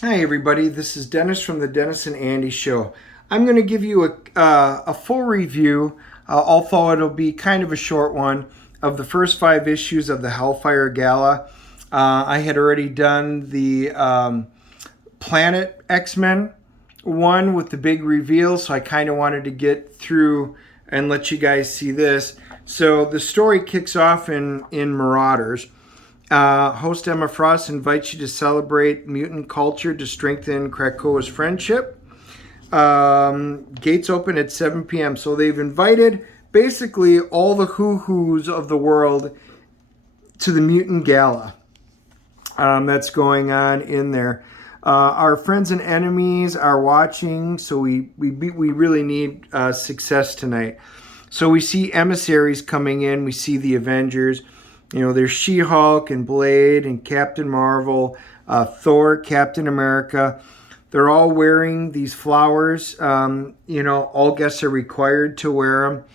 Hi everybody, this is Dennis from the Dennis and Andy Show. I'm going to give you a full review, although it'll be kind of a short one, of the first 5 issues of the Hellfire Gala. I had already done the Planet Xmen one with the big reveal, so I kind of wanted to get through and let you guys see this. So the story kicks off in Marauders. Host Emma Frost invites you to celebrate mutant culture to strengthen Krakoa's friendship. Gates open at 7 p.m. So they've invited basically all the hoo-hoos of the world to the mutant gala that's going on in there. Our friends and enemies are watching, so we really need success tonight. So we see emissaries coming in. We see the Avengers. You know, there's She-Hulk and Blade and Captain Marvel, Thor, Captain America. They're all wearing these flowers. All guests are required to wear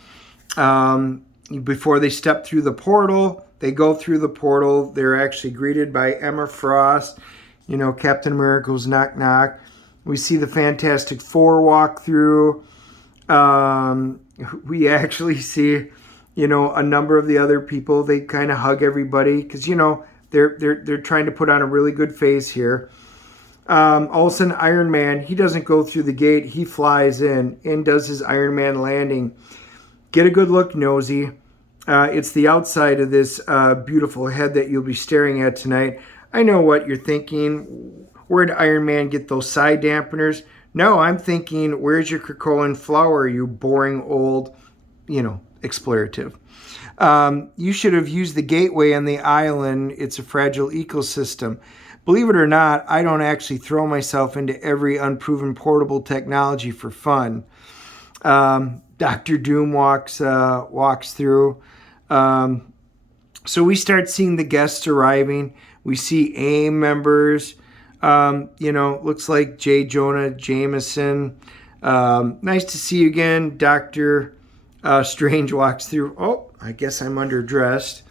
them. Before they step through the portal, they go through the portal. They're actually greeted by Emma Frost. You know, Captain America's knock knock. We see the Fantastic Four walk through. We actually see, a number of the other people. They kind of hug everybody because, they're trying to put on a really good face here. All of a sudden, Iron Man, he doesn't go through the gate. He flies in and does his Iron Man landing. Get a good look, nosy. It's the outside of this beautiful head that you'll be staring at tonight. I know what you're thinking. Where'd Iron Man get those side dampeners? No, I'm thinking, where's your Krakoan flower, you boring old, explorative. You should have used the gateway on the island. It's a fragile ecosystem. Believe it or not, I don't actually throw myself into every unproven portable technology for fun. Dr. Doom walks through. So we start seeing the guests arriving. We see AIM members. Looks like J. Jonah Jameson. Nice to see you again. Dr. Strange walks through. Oh, I guess I'm underdressed.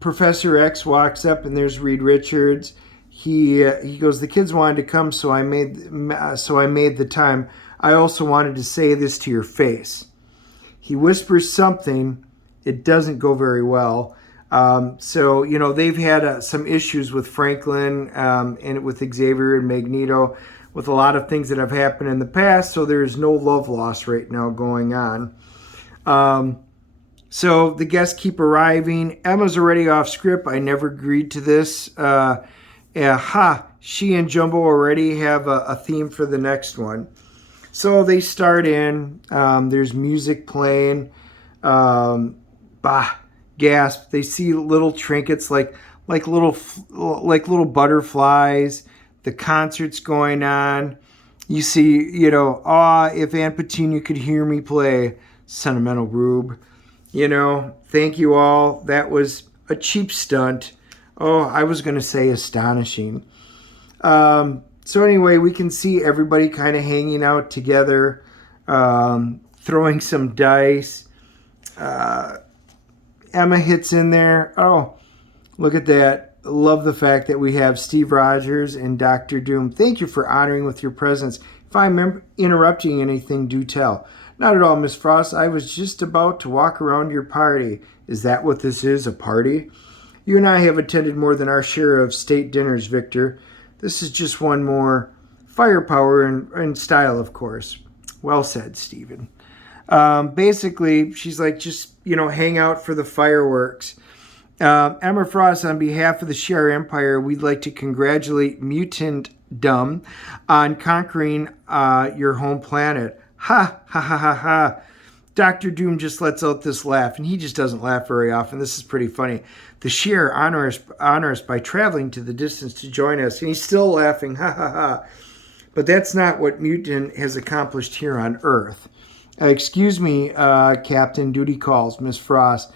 Professor X walks up, and there's Reed Richards. He goes, the kids wanted to come, so I made the time. I also wanted to say this to your face. He whispers something. It doesn't go very well. They've had some issues with Franklin and with Xavier and Magneto, with a lot of things that have happened in the past. So there's no love loss right now going on. So the guests keep arriving. Emma's already off script. I never agreed to this. She and Jumbo already have a theme for the next one. So they start in. There's music playing. Gasp. They see little trinkets like little butterflies. The concert's going on. You see, if Aunt Petunia could hear me play. Sentimental Rube. Thank you all. That was a cheap stunt. Oh, I was going to say astonishing. So anyway, we can see everybody kind of hanging out together, throwing some dice. Emma hits in there. Oh, look at that. Love the fact that we have Steve Rogers and Dr. Doom. Thank you for honoring with your presence. If I'm interrupting anything, do tell. Not at all, Miss Frost. I was just about to walk around your party. Is that what this is, a party? You and I have attended more than our share of state dinners, Victor. This is just one more. Firepower and style, of course. Well said, Stephen. Basically, she's like, just, hang out for the fireworks. Emma Frost, on behalf of the Shi'ar Empire, we'd like to congratulate Mutantdom on conquering your home planet. Ha, ha, ha, ha, ha. Dr. Doom just lets out this laugh, and he just doesn't laugh very often. This is pretty funny. The Shi'ar honor us by traveling to the distance to join us, and he's still laughing, ha, ha, ha. But that's not what Mutant has accomplished here on Earth. Excuse me, Captain, duty calls, Miss Frost.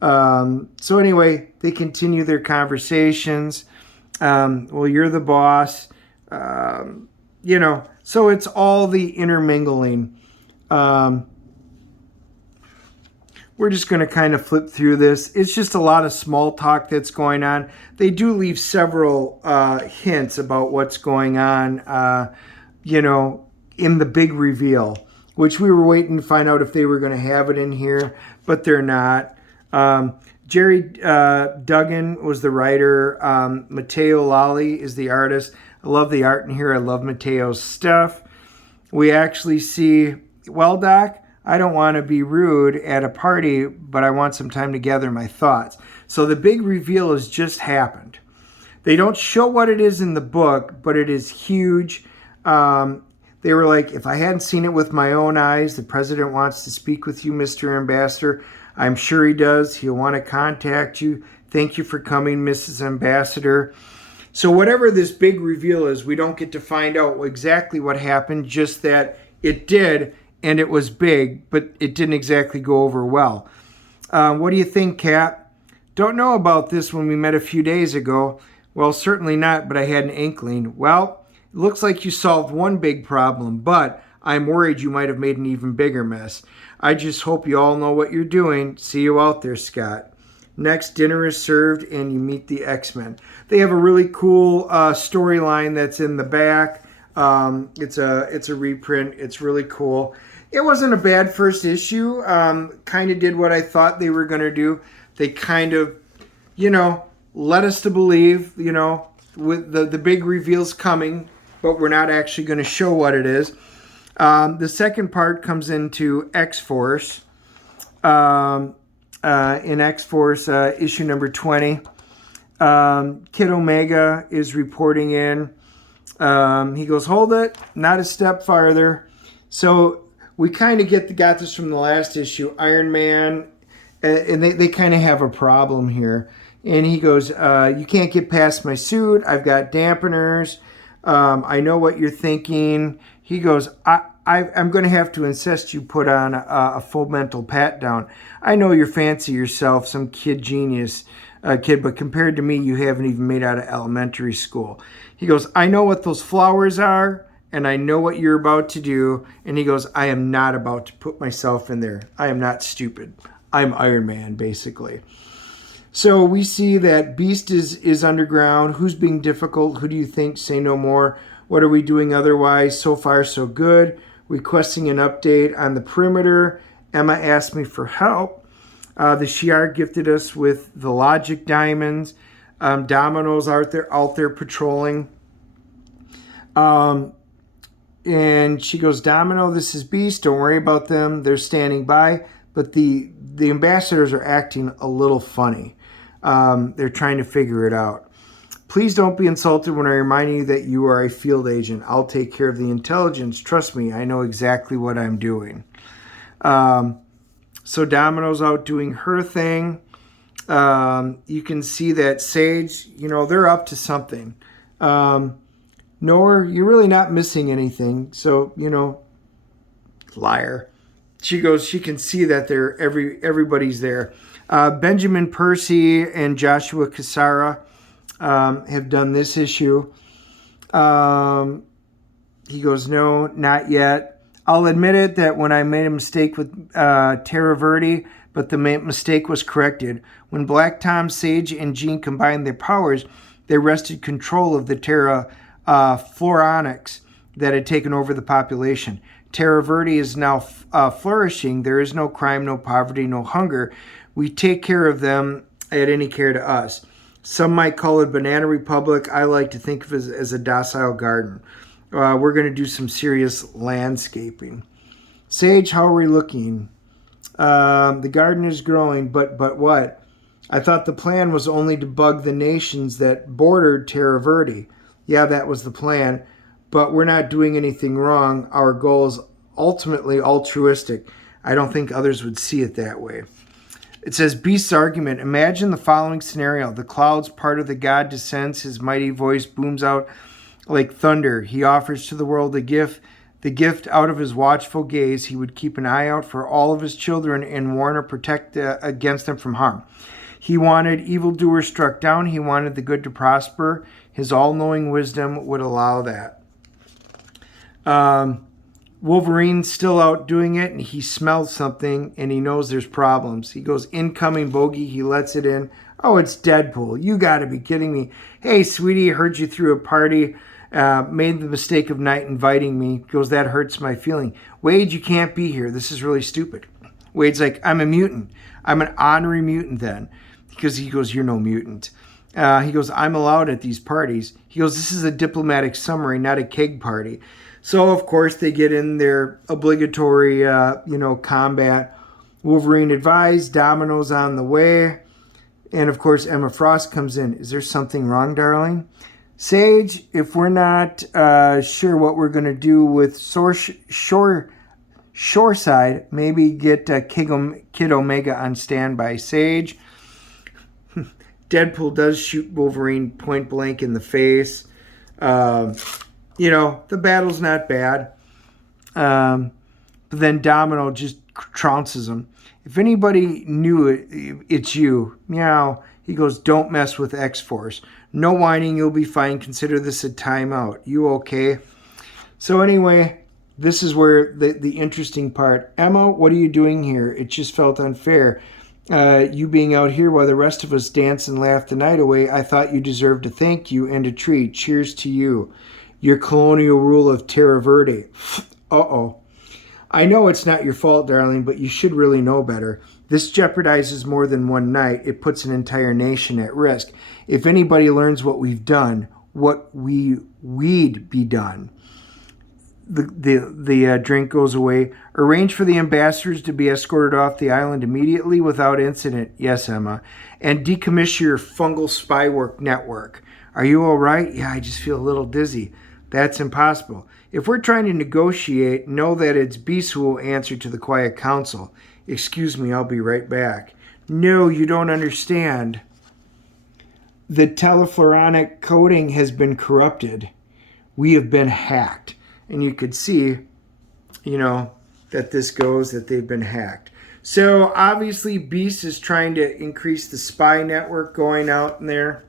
So anyway, they continue their conversations. Well, you're the boss. So it's all the intermingling. we're just going to kind of flip through this. It's just a lot of small talk that's going on. They do leave several hints about what's going on, you know, in the big reveal, which we were waiting to find out if they were going to have it in here, but they're not. Jerry Duggan was the writer. Matteo Lally is the artist. I love the art in here. I love Matteo's stuff. We actually see, well, Doc, I don't want to be rude at a party, but I want some time to gather my thoughts. So the big reveal has just happened. They don't show what it is in the book, but it is huge. They were like, if I hadn't seen it with my own eyes, the president wants to speak with you, Mr. Ambassador. I'm sure he does. He'll want to contact you. Thank you for coming, Mrs. Ambassador. So whatever this big reveal is, we don't get to find out exactly what happened, just that it did, and it was big, but it didn't exactly go over well. What do you think, Cap? Don't know about this when we met a few days ago. Well, certainly not, but I had an inkling. Well, it looks like you solved one big problem, but I'm worried you might have made an even bigger mess. I just hope you all know what you're doing. See you out there, Scott. Next, dinner is served, and you meet the X-Men. They have a really cool storyline that's in the back. It's a reprint. It's really cool. It wasn't a bad first issue. Kind of did what I thought they were going to do. They kind of, you know, led us to believe, you know, with the big reveals coming, but we're not actually going to show what it is. The second part comes into X-Force. In X-Force issue number 20. Kid Omega is reporting in. He goes, hold it, not a step farther. So we kind of got this from the last issue. Iron Man, and they kind of have a problem here. And he goes, you can't get past my suit. I've got dampeners. I know what you're thinking. He goes, I'm going to have to insist you put on a full mental pat down. I know you're fancy yourself, some kid genius kid, but compared to me, you haven't even made out of elementary school. He goes, I know what those flowers are, and I know what you're about to do. And he goes, I am not about to put myself in there. I am not stupid. I'm Iron Man, basically. So we see that Beast is underground. Who's being difficult? Who do you think? Say no more. What are we doing otherwise? So far, so good. Requesting an update on the perimeter. Emma asked me for help. The Shi'ar gifted us with the logic diamonds. Domino's out there patrolling. And she goes, Domino, this is Beast. Don't worry about them. They're standing by. But the ambassadors are acting a little funny. They're trying to figure it out. Please don't be insulted when I remind you that you are a field agent. I'll take care of the intelligence. Trust me, I know exactly what I'm doing. So Domino's out doing her thing. You can see that Sage, you know, they're up to something. Nor, you're really not missing anything. So, you know, liar. She goes, she can see that everybody's there. Benjamin Percy and Joshua Cassara have done this issue. He goes, no, not yet. I'll admit it that when I made a mistake with Terra Verde, but the mistake was corrected. When Black Tom, Sage, and Jean combined their powers, they wrested control of the Terra Floronics that had taken over the population. Terra Verde is now flourishing. There is no crime, no poverty, no hunger. We take care of them at any care to us. Some might call it Banana Republic. I like to think of it as a docile garden. We're going to do some serious landscaping. Sage, how are we looking? The garden is growing, but what? I thought the plan was only to bug the nations that bordered Terra Verde. Yeah, that was the plan, but we're not doing anything wrong. Our goal is ultimately altruistic. I don't think others would see it that way. It says, Beast's argument. Imagine the following scenario. The clouds part of the god descends. His mighty voice booms out like thunder. He offers to the world a gift. The gift out of his watchful gaze. He would keep an eye out for all of his children and warn or protect against them from harm. He wanted evildoers struck down. He wanted the good to prosper. His all-knowing wisdom would allow that. Wolverine's still out doing it, and he smells something, and he knows there's problems. He goes, incoming bogey. He lets it in. Oh, it's Deadpool. You got to be kidding me. Hey, sweetie, heard you threw a party. Made the mistake of not inviting me. He goes, that hurts my feeling. Wade, you can't be here. This is really stupid. Wade's like, I'm a mutant. I'm an honorary mutant then. Because he goes, you're no mutant. He goes, I'm allowed at these parties. He goes, this is a diplomatic summary, not a keg party. So, of course, they get in their obligatory, combat. Wolverine advised, Domino's on the way. And, of course, Emma Frost comes in. Is there something wrong, darling? Sage, if we're not sure what we're going to do with Shoreside, maybe get Kid Omega on standby. Sage. Deadpool does shoot Wolverine point blank in the face. The battle's not bad. But then Domino just trounces him. If anybody knew it, it's you. Meow. He goes, don't mess with X-Force. No whining, you'll be fine. Consider this a timeout. You okay? So anyway, this is where the interesting part. Emma, what are you doing here? It just felt unfair. You being out here while the rest of us dance and laugh the night away, I thought you deserved a thank you and a treat. Cheers to you. Your colonial rule of Terra Verde. Uh-oh. I know it's not your fault, darling, but you should really know better. This jeopardizes more than one night. It puts an entire nation at risk. If anybody learns what we've done, what we'd be done. The drink goes away. Arrange for the ambassadors to be escorted off the island immediately without incident. Yes, Emma. And decommission your fungal spywork network. Are you all right? Yeah, I just feel a little dizzy. That's impossible. If we're trying to negotiate, know that it's Beast who will answer to the Quiet Council. Excuse me, I'll be right back. No, you don't understand. The telefloronic coding has been corrupted. We have been hacked. And you could see, that this goes, that they've been hacked. So obviously Beast is trying to increase the spy network going out in there.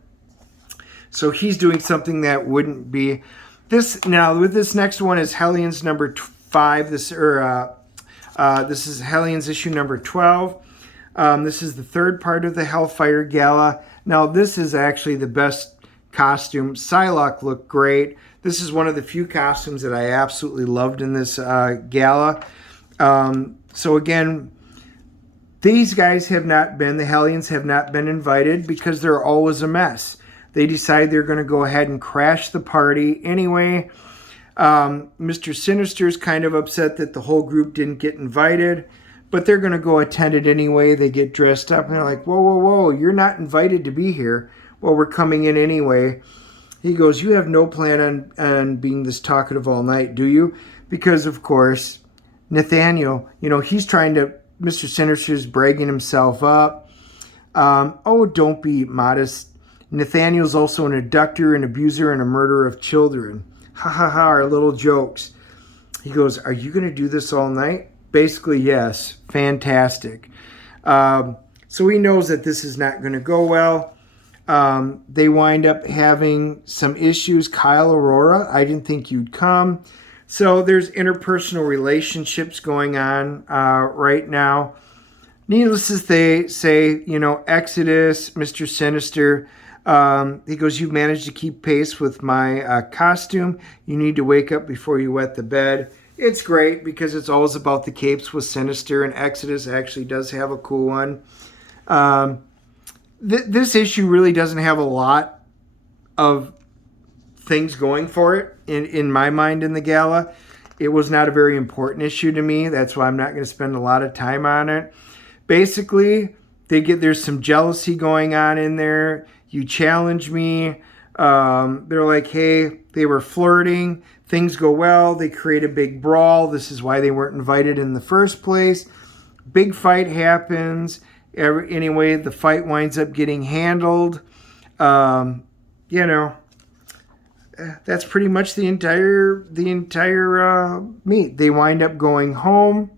So he's doing something that wouldn't be this. Now with this next one is Hellions number 5. This is Hellions issue number 12. This is the third part of the Hellfire Gala. Now this is actually the best costume. Psylocke looked great. This is one of the few costumes that I absolutely loved in this gala. So again, these guys the Hellions have not been invited because they're always a mess. They decide they're going to go ahead and crash the party anyway. Mr. Sinister's kind of upset that the whole group didn't get invited, but they're going to go attend it anyway. They get dressed up and they're like, whoa, whoa, whoa, you're not invited to be here. Well, we're coming in anyway. He goes, you have no plan on being this talkative all night, do you? Because, of course, Nathaniel, Mr. Sinister's bragging himself up. Don't be modest. Nathaniel's also an abductor, an abuser, and a murderer of children. Ha ha ha, our little jokes. He goes, are you going to do this all night? Basically, yes. Fantastic. So he knows that this is not going to go well. They wind up having some issues. Kyle Aurora, I didn't think you'd come. So there's interpersonal relationships going on right now. Needless to say, Exodus, Mr. Sinister, he goes, you've managed to keep pace with my costume. You need to wake up before you wet the bed. It's great because it's always about the capes with Sinister, and Exodus actually does have a cool one. This issue really doesn't have a lot of things going for it in my mind in the gala. It was not a very important issue to me. That's why I'm not going to spend a lot of time on it. Basically, there's some jealousy going on in there. You challenge me. They're like, hey, they were flirting. Things go well. They create a big brawl. This is why they weren't invited in the first place. Big fight happens. Anyway, the fight winds up getting handled. That's pretty much the entire meet. They wind up going home.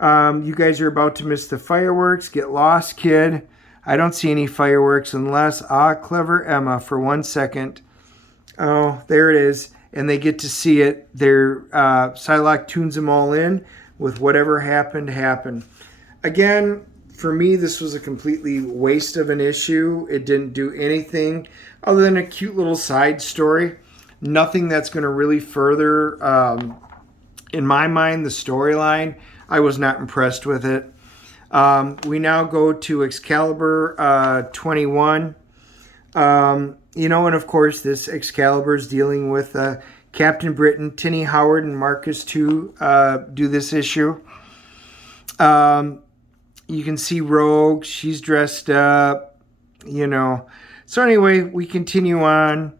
You guys are about to miss the fireworks. Get lost, kid. I don't see any fireworks unless, clever Emma for 1 second. Oh, there it is. and they get to see it. Psylocke tunes them all in with whatever happened happened. Again, for me, this was a completely waste of an issue. It didn't do anything other than a cute little side story. Nothing that's going to really further, in my mind, the storyline. I was not impressed with it. We now go to Excalibur 21. And of course, this Excalibur is dealing with Captain Britain. Tinny Howard and Marcus too do this issue. You can see Rogue. She's dressed up, So anyway, we continue on.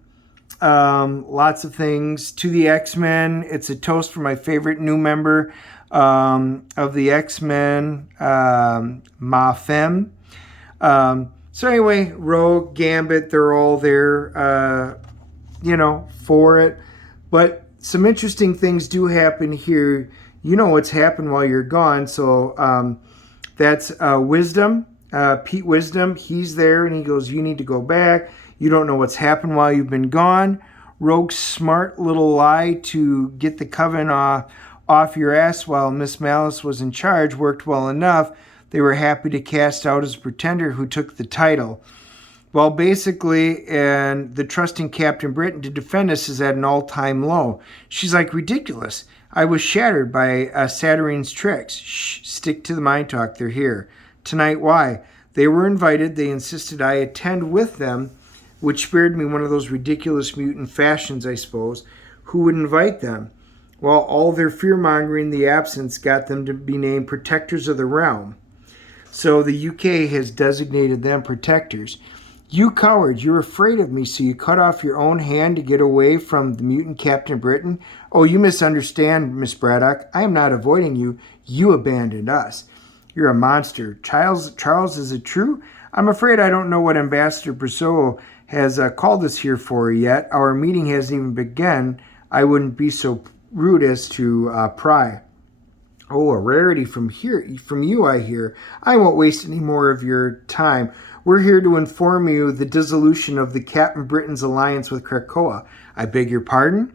Lots of things. To the Xmen. It's a toast for my favorite new member of the Xmen, Ma Femme. So anyway, Rogue, Gambit, they're all there, for it. But some interesting things do happen here. You know what's happened while you're gone. So that's Wisdom, Pete Wisdom. He's there, and he goes, you need to go back. You don't know what's happened while you've been gone. Rogue's smart little lie to get the coven off your ass while Miss Malice was in charge worked well enough. They were happy to cast out as a pretender who took the title. Well, basically, and the trust in Captain Britain to defend us is at an all-time low. She's like, ridiculous. I was shattered by Saturnine's tricks. Shh, stick to the mind talk. They're here. Tonight, why? They were invited. They insisted I attend with them, which spared me one of those ridiculous mutant fashions, I suppose. Who would invite them? Well, all their fear-mongering, the absence, got them to be named Protectors of the Realm. So the UK has designated them protectors. You cowards, you're afraid of me, so you cut off your own hand to get away from the mutant Captain Britain? Oh, you misunderstand, Miss Braddock. I am not avoiding you. You abandoned us. You're a monster. Charles, is it true? I'm afraid I don't know what Ambassador Brissot has called us here for yet. Our meeting hasn't even begun. I wouldn't be so rude as to pry. Oh, a rarity from you, I hear. I won't waste any more of your time. We're here to inform you the dissolution of the Captain Britain's alliance with Krakoa. I beg your pardon?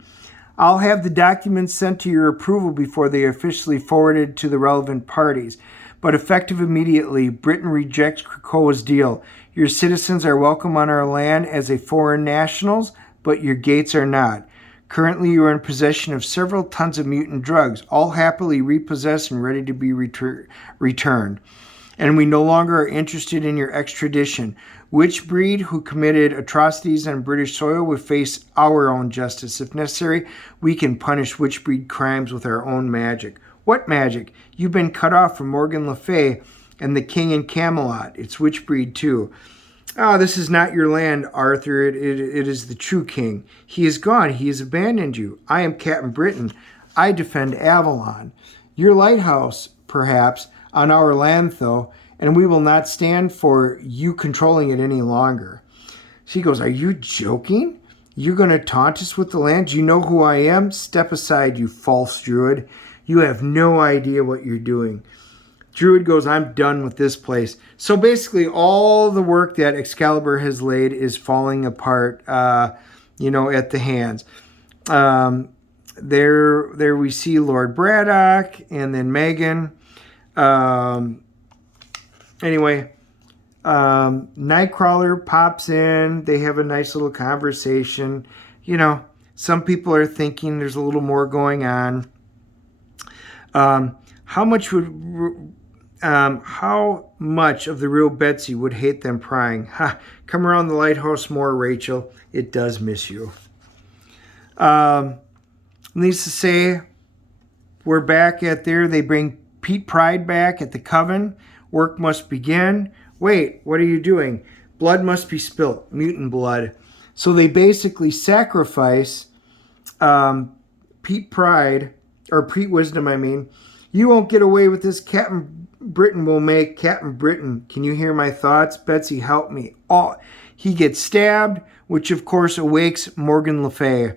I'll have the documents sent to your approval before they are officially forwarded to the relevant parties. But effective immediately, Britain rejects Krakoa's deal. Your citizens are welcome on our land as a foreign nationals, but your gates are not. Currently, you are in possession of several tons of mutant drugs, all happily repossessed and ready to be returned. And we no longer are interested in your extradition. Which breed who committed atrocities on British soil will face our own justice. If necessary, we can punish which breed crimes with our own magic. What magic? You've been cut off from Morgan Le Fay and the king in Camelot. It's which breed, too. This is not your land, Arthur. It is the true king. He is gone. He has abandoned you. I am Captain Britain. I defend Avalon. Your lighthouse, perhaps, on our land, though, and we will not stand for you controlling it any longer. She goes, are you joking? You're going to taunt us with the land? Do you know who I am? Step aside, you false druid. You have no idea what you're doing. Druid goes, I'm done with this place. So basically, all the work that Excalibur has laid is falling apart, at the hands. There we see Lord Braddock and then Megan. Nightcrawler pops in. They have a nice little conversation. Some people are thinking there's a little more going on. How much of the real Betsy would hate them prying? Ha! Come around the lighthouse more, Rachel. It does miss you. Needless to say, we're back at there. They bring Pete Pride back at the coven. Work must begin. Wait, what are you doing? Blood must be spilt. Mutant blood. So they basically sacrifice Pete Pride, or Pete Wisdom, I mean. You won't get away with this. Captain Britain will make Captain Britain. Can you hear my thoughts? Betsy, help me. Oh, he gets stabbed, which of course awakes Morgan Le Fay.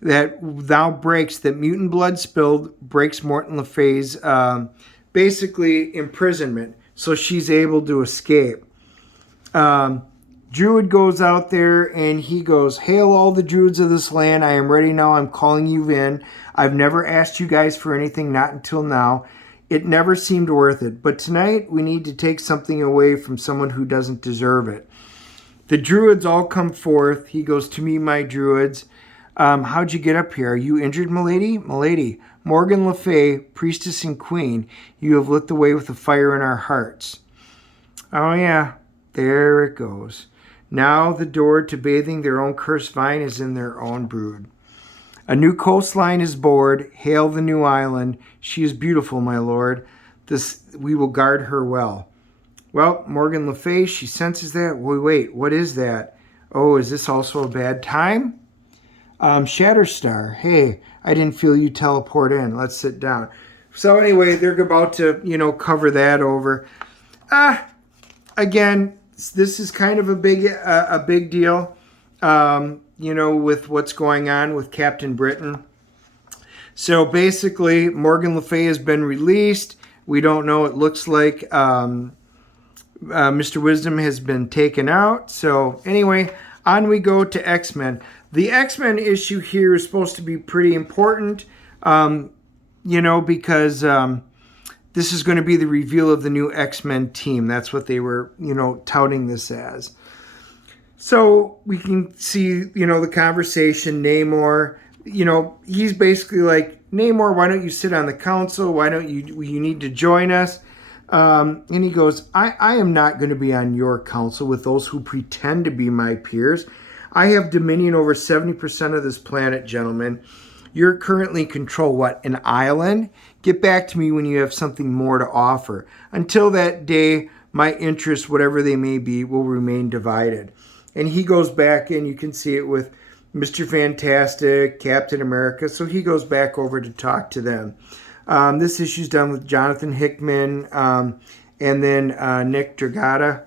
That now breaks, that mutant blood spilled, breaks Morgan Le Fay's basically imprisonment. So she's able to escape. Druid goes out there and he goes, "Hail all the druids of this land. I am ready now. I'm calling you in. I've never asked you guys for anything, not until now. It never seemed worth it. But tonight we need to take something away from someone who doesn't deserve it." The druids all come forth. He goes, "To me, my druids. How'd you get up here? Are you injured, milady?" "Milady, Morgan Le Fay, priestess and queen, you have lit the way with a fire in our hearts." Oh yeah, there it goes. Now the door to bathing their own cursed vine is in their own brood. A new coastline is bored. Hail the new island. She is beautiful, my lord. We will guard her well. Well, Morgan Le Fay, she senses that. Wait, what is that? Oh, is this also a bad time? Shatterstar, hey, I didn't feel you teleport in. Let's sit down. So anyway, they're about to, cover that over. Again, this is kind of a big deal, with what's going on with Captain Britain. So basically, Morgan Le Fay has been released. We don't know. It looks like Mr. Wisdom has been taken out. So anyway, on we go to Xmen. The Xmen issue here is supposed to be pretty important, because this is going to be the reveal of the new Xmen team. That's what they were, touting this as. So we can see, the conversation. Namor, he's basically like, "Namor, why don't you sit on the council? Why don't you need to join us?" And he goes, I am not going to be on your council with those who pretend to be my peers. I have dominion over 70% of this planet, gentlemen. You're currently control what? An island? Get back to me when you have something more to offer. Until that day, my interests, whatever they may be, will remain divided. And he goes back in. You can see it with Mr. Fantastic, Captain America. So he goes back over to talk to them. This issue's done with Jonathan Hickman and then Nick Dragata.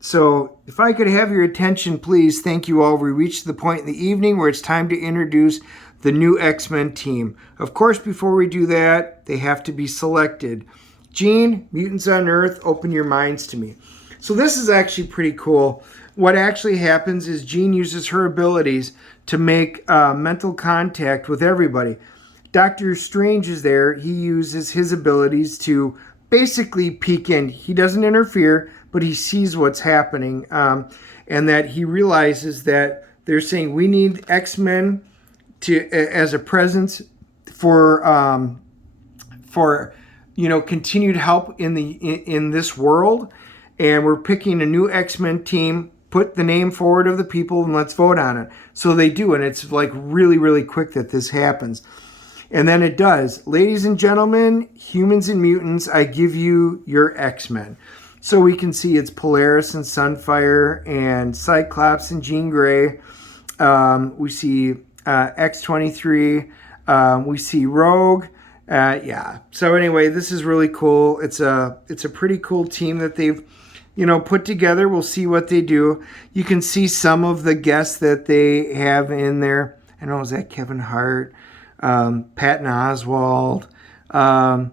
So if I could have your attention, please. Thank you all. We reached the point in the evening where it's time to introduce the new X-Men team. Of course, before we do that, they have to be selected. Jean, mutants on Earth, open your minds to me. So this is actually pretty cool. What actually happens is Jean uses her abilities to make mental contact with everybody. Doctor Strange is there. He uses his abilities to basically peek in. He doesn't interfere, but he sees what's happening, and that he realizes that they're saying we need X-Men as a presence for continued help in this world, and we're picking a new X-Men team. Put the name forward of the people and let's vote on it. So they do, and it's like really, really quick that this happens. And then it does. Ladies and gentlemen, humans and mutants, I give you your X-Men. So we can see it's Polaris and Sunfire and Cyclops and Jean Grey. We see X-23. We see Rogue. So anyway, this is really cool. It's a pretty cool team that they've put together. We'll see what they do. You can see some of the guests that they have in there. I know, is that Kevin Hart? Patton Oswalt. Not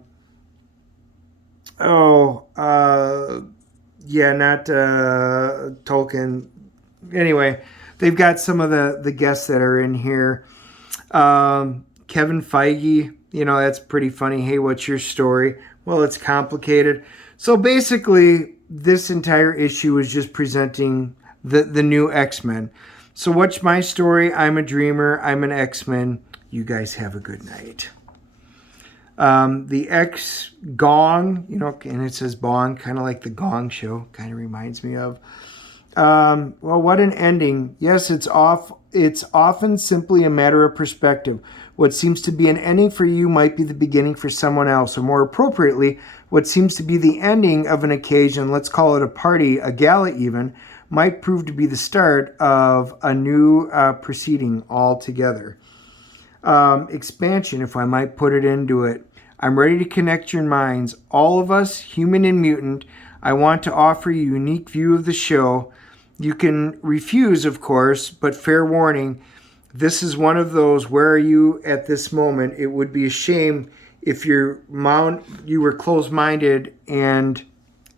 Tolkien. Anyway, they've got some of the guests that are in here. Kevin Feige, that's pretty funny. Hey, what's your story? Well, it's complicated. So basically, this entire issue is just presenting the new X-Men. So what's my story? I'm a dreamer. I'm an X-Men. You guys have a good night. The X Gong, and it says Bong, kind of like the Gong Show, kind of reminds me of. Well, what an ending. Yes, it's often simply a matter of perspective. What seems to be an ending for you might be the beginning for someone else, or more appropriately, what seems to be the ending of an occasion, let's call it a party, a gala even, might prove to be the start of a new proceeding altogether. Expansion, if I might put it into it. I'm ready to connect your minds. All of us, human and mutant, I want to offer you a unique view of the show. You can refuse, of course, but fair warning, this is one of those, where are you at this moment? It would be a shame if you were closed-minded and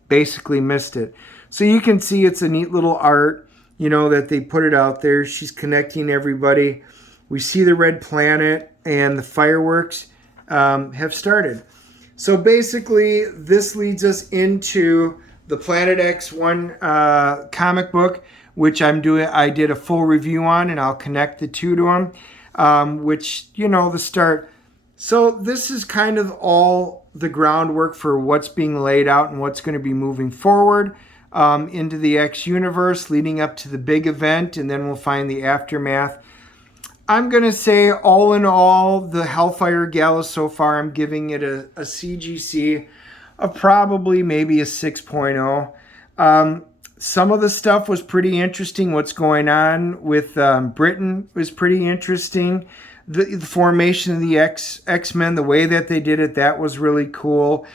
basically missed it. So you can see it's a neat little art, you know, that they put it out there. She's connecting everybody. We see the red planet and the fireworks have started. So basically, this leads us into the Planet X1 comic book, which I did a full review on, and I'll connect the two to them, which, you know, the start. So this is kind of all the groundwork for what's being laid out and what's going to be moving forward into the X universe, leading up to the big event, and then we'll find the aftermath. I'm going to say, all in all, the Hellfire Gala so far, I'm giving it a CGC of probably maybe a 6.0. Some of the stuff was pretty interesting. What's going on with Britain was pretty interesting. The formation of the X-Men, the way that they did it, that was really cool.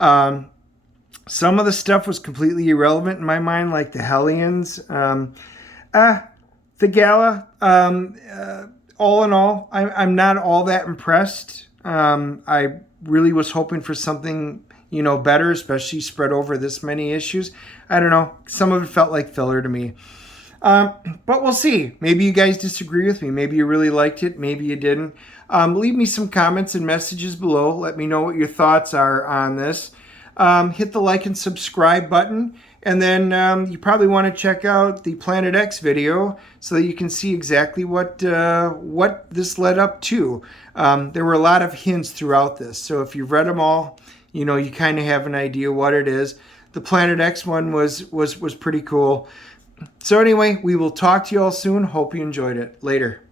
Some of the stuff was completely irrelevant in my mind, like the Hellions. The Gala, all in all, I'm not all that impressed. I really was hoping for something, you know, better, especially spread over this many issues. I don't know. Some of it felt like filler to me. But we'll see. Maybe you guys disagree with me. Maybe you really liked it. Maybe you didn't. Leave me some comments and messages below. Let me know what your thoughts are on this. Hit the like and subscribe button. And then you probably want to check out the Planet X video so that you can see exactly what this led up to. There were a lot of hints throughout this. So if you've read them all, you know, you kind of have an idea what it is. The Planet X one was pretty cool. So anyway, we will talk to you all soon. Hope you enjoyed it. Later.